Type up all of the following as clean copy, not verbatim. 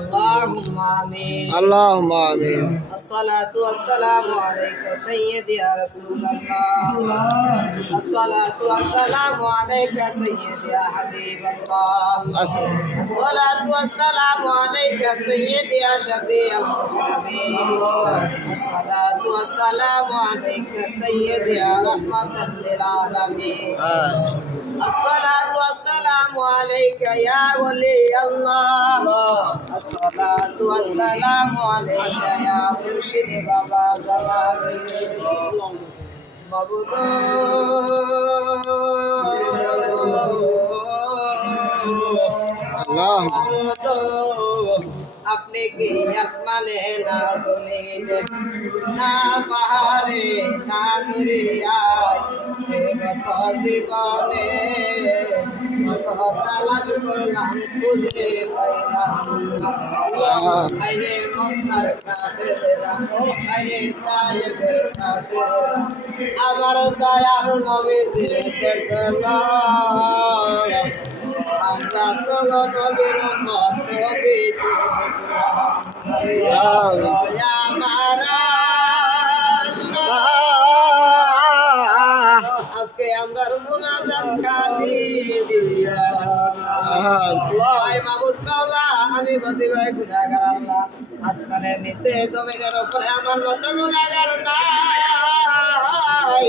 اللهم آمين. اللهم آمين. الصلاة والسلام عليك سيدي يا رسول الله. الصلاة والسلام عليك سيدي يا حبيب الله. الصلاة والسلام عليك سيدي يا شفيع المجرمين. الصلاة والسلام عليك سيدي يا رحمة للعالمين. الصلاة والسلام عليك يا ولي الله. الصلاة والسلام عليك يا مرشد بابا زماني. مبود আপনি কি আসমানে না জমিনে না পাহাড়ে না দরিয়ায় কত জীবনে কত তালাশ করলাম খুঁজে পাইলাম আইরে মক্কার কাফেররা আইরে তায়েবের কাফেররা আমার দয়াল নবীজির দেখলা আমরা তো নবীর উম্মত নবী আজকে আমরা মুনাজাত খালি দিয়া ভাই মাহবুব কাওলা আমি বদি ভাই গুনাহগার আল্লাহ আসমানের নিচে জমিনের উপরে আমার মতো গুনাহগার নাই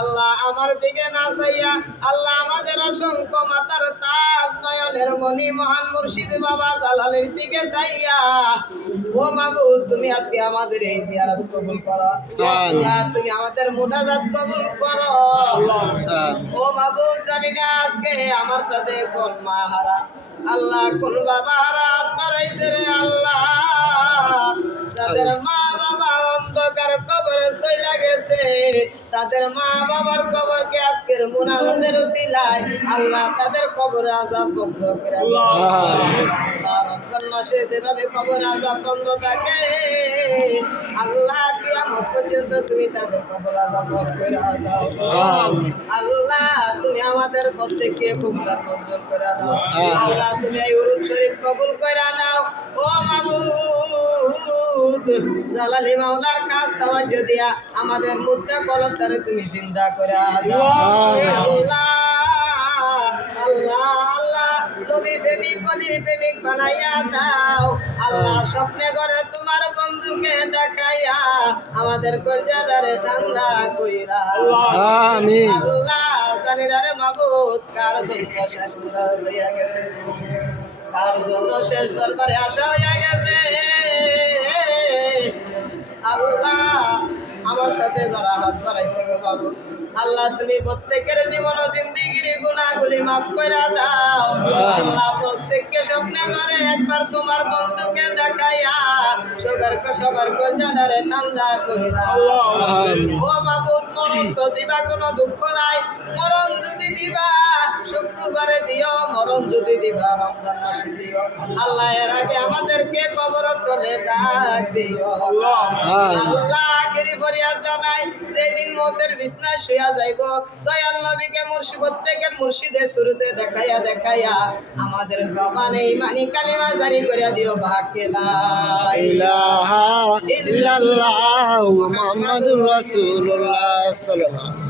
আল্লাহ আমার দিকে না চাইয়া আল্লাহ আমাদের অসংখ্য মাতার তাজ নয়নের মণি মহান মুর্শিদ বাবা জালালের দিকে চাইয়া ও মাবুদ তুমি আজকে আমাদের এই জিয়ারত কবুল করো আল্লাহ তুমি আমাদের মুনাজাত কবুল করো ও মাবুদ জানি না আজকে আমার সাথে কোন মা হারা আল্লাহ কোন বাবা হারা পারাইছে রে আল্লাহ যাদের মা বাবা অন্ধকার কবরে চইলা গেছে তাদের মা বাবার কবরকে আজকের মুনাজাতের উসিলায় আল্লাহ তাদের কবর আযাব বন্ধ করে দাও আল্লাহ রমজান মাসে যেভাবে কবর আযাব বন্ধ থাকে আল্লাহ কিয়ামত পর্যন্ত তুমি তাদের কবর আযাব বন্ধ করে দাও আল্লাহ তুমি আমাদের প্রত্যেককে কবুল মঞ্জুর করে দাও আল্লাহ তুমি এই উরুদ শরীফ কবুল করে নাও ও মাবুদ জালালি মাওলার কাছ তাওয়াজ্জু দিয়া আমাদের মুদ্রা কলবটারে তুমি জিন্দা করে দাও আল্লাহ আল্লাহ আল্লাহ নবী প্রেমিক গলি প্রেমিক বানাইয়া দাও আল্লাহ স্বপ্নে ঘরে তোমার বন্ধুকে দেখাইয়া আমাদের কলজারে ঠান্ডা কইরা আমিন আল্লাহ জানি না রে মাবুদ কার জন্য শেষ হইয়া গেছে কার জন্য শেষ দরবারে আসা হইয়া গেছে আল্লাহ আমার সাথে যারা হাত বাড়াইছে গো বাবু আল্লাহ তুমি প্রত্যেকের জীবন ও জিন্দেগির গুনাহগুলি মাফ করে দাও আল্লাহ প্রত্যেককে স্বপ্নে ঘরে একবার তোমার বন্ধুকে দেখাইয়া সবার কল্যাণে ঠান্ডা কইরা ও মাবুদ মরণ তো দিবা কোনো দুঃখ নাই মরণ যদি দিবা শুক্রবারে দিও মরণ যদি দিবা রমজান মাসে দিও আল্লাহ এর আগে আমাদেরকে কবর তলে ডাক দিও আল্লাহ আখেরি ফরিয়াদ জানাই যেদিন মওতের বিছনায় শুয়া যাইব দয়াল নবীকে প্রত্যেকের মুর্শিদের শুরুতে দেখাইয়া দেখাইয়া আমাদের জবানে ঈমানি কালিমা জারি করিয়া দিও বাকে লা ইলাহা ইল্লাল্লাহু মুহাম্মাদুর রাসূলুল্লাহ সাল্লাল্লাহু